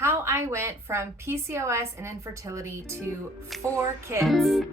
How I went from PCOS and infertility to 4 kids.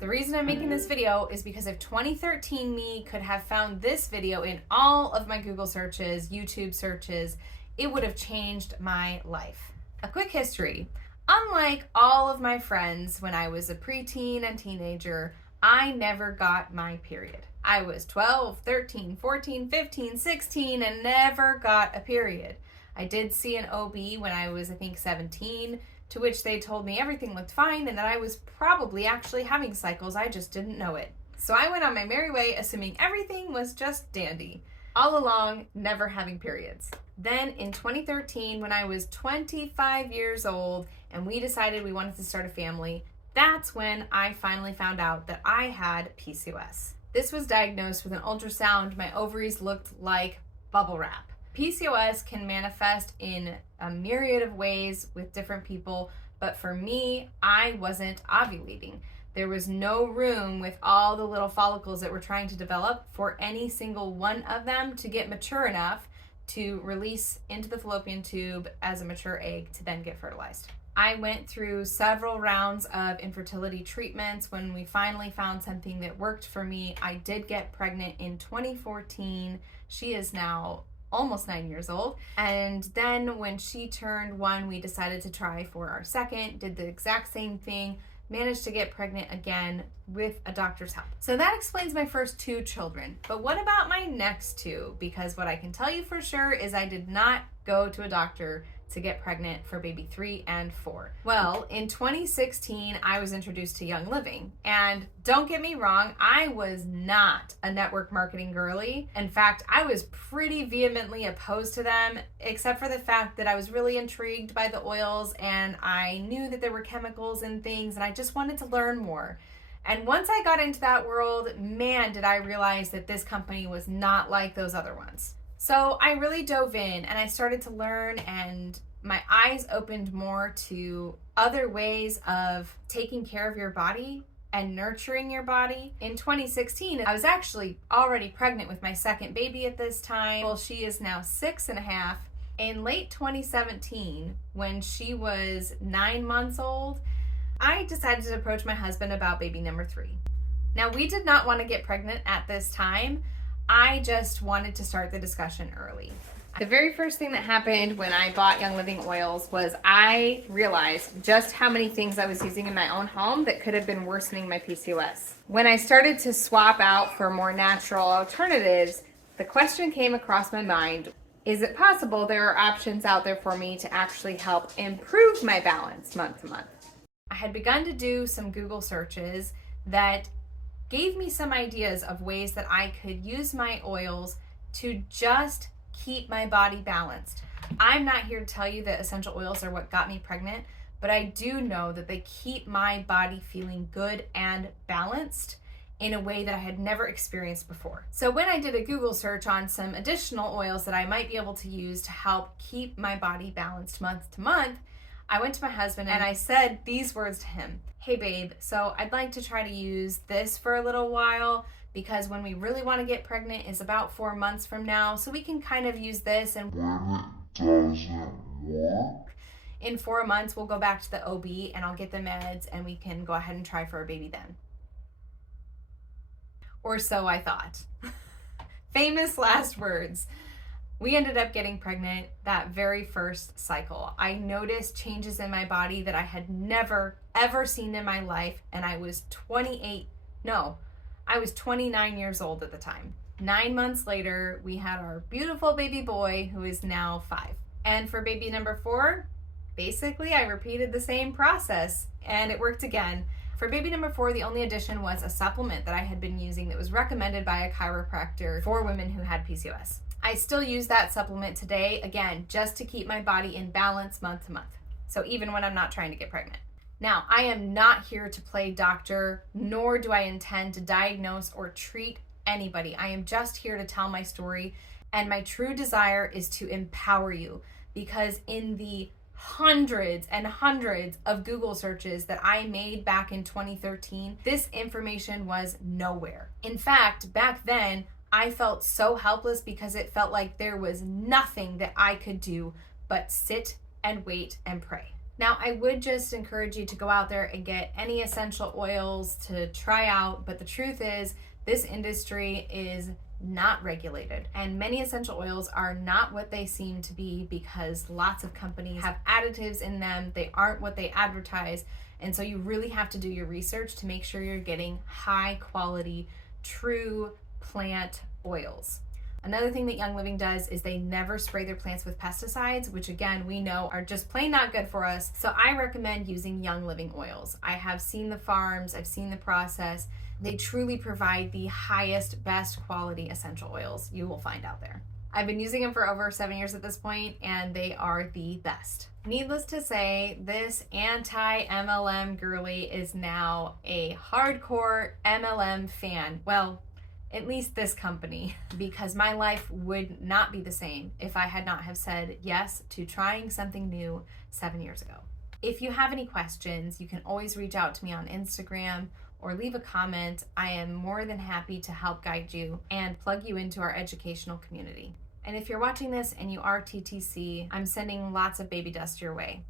The reason I'm making this video is because if 2013 me could have found this video in all of my Google searches, YouTube searches, it would have changed my life. A quick history. Unlike all of my friends when I was a preteen and teenager, I never got my period. I was 12, 13, 14, 15, 16 and never got a period. I did see an OB when I was, I think, 17, to which they told me everything looked fine and that I was probably actually having cycles, I just didn't know it. So I went on my merry way assuming everything was just dandy. All along, never having periods. Then in 2013, when I was 25 years old and we decided we wanted to start a family, that's when I finally found out that I had PCOS. This was diagnosed with an ultrasound. My ovaries looked like bubble wrap. PCOS can manifest in a myriad of ways with different people, but for me, I wasn't ovulating. There was no room with all the little follicles that were trying to develop for any single one of them to get mature enough to release into the fallopian tube as a mature egg to then get fertilized. I went through several rounds of infertility treatments. When we finally found something that worked for me, I did get pregnant in 2014. She is now almost 9 years old. And then when she turned 1, we decided to try for our second, did the exact same thing, managed to get pregnant again with a doctor's help. So that explains my first 2 children. But what about my next 2? Because what I can tell you for sure is I did not go to a doctor to get pregnant for baby 3 and 4. Well, in 2016, I was introduced to Young Living. And don't get me wrong, I was not a network marketing girly. In fact, I was pretty vehemently opposed to them, except for the fact that I was really intrigued by the oils and I knew that there were chemicals and things and I just wanted to learn more. And once I got into that world, man, did I realize that this company was not like those other ones. So I really dove in and I started to learn, and my eyes opened more to other ways of taking care of your body and nurturing your body. In 2016, I was actually already pregnant with my second baby at this time. Well, she is now 6.5. In late 2017, when she was 9 months old, I decided to approach my husband about baby number 3. Now, we did not want to get pregnant at this time. I just wanted to start the discussion early. The very first thing that happened when I bought Young Living oils was I realized just how many things I was using in my own home that could have been worsening my PCOS. When I started to swap out for more natural alternatives, the question came across my mind, is it possible there are options out there for me to actually help improve my balance month to month? I had begun to do some Google searches that gave me some ideas of ways that I could use my oils to just keep my body balanced. I'm not here to tell you that essential oils are what got me pregnant, but I do know that they keep my body feeling good and balanced in a way that I had never experienced before. So when I did a Google search on some additional oils that I might be able to use to help keep my body balanced month to month, I went to my husband and I said these words to him. Hey babe, so I'd like to try to use this for a little while because when we really want to get pregnant is about 4 months from now. So we can kind of use this, and when it doesn't work, in 4 months we'll go back to the OB and I'll get the meds and we can go ahead and try for a baby then. Or so I thought. Famous last words. We ended up getting pregnant that very first cycle. I noticed changes in my body that I had never, ever seen in my life, and I was 29 years old at the time. 9 months later, we had our beautiful baby boy who is now 5. And for baby number 4, basically I repeated the same process and it worked again. For baby number 4, the only addition was a supplement that I had been using that was recommended by a chiropractor for women who had PCOS. I still use that supplement today, again, just to keep my body in balance month to month. So even when I'm not trying to get pregnant. Now, I am not here to play doctor, nor do I intend to diagnose or treat anybody. I am just here to tell my story, and my true desire is to empower you. because in the hundreds and hundreds of Google searches that I made back in 2013, this information was nowhere. In fact, back then, I felt so helpless because it felt like there was nothing that I could do but sit and wait and pray. Now, I would just encourage you to go out there and get any essential oils to try out, but the truth is, this industry is not regulated, and many essential oils are not what they seem to be because lots of companies have additives in them. They aren't what they advertise, and so you really have to do your research to make sure you're getting high quality, true plant oils. Another thing that Young Living does is they never spray their plants with pesticides, which again, we know are just plain not good for us. So I recommend using Young Living oils. I have seen the farms, I've seen the process. They truly provide the highest, best quality essential oils you will find out there. I've been using them for over 7 years at this point, and they are the best. Needless to say, this anti-MLM girly is now a hardcore MLM fan. Well, at least this company, because my life would not be the same if I had not have said yes to trying something new 7 years ago. If you have any questions, you can always reach out to me on Instagram or leave a comment. I am more than happy to help guide you and plug you into our educational community. And if you're watching this and you are TTC, I'm sending lots of baby dust your way.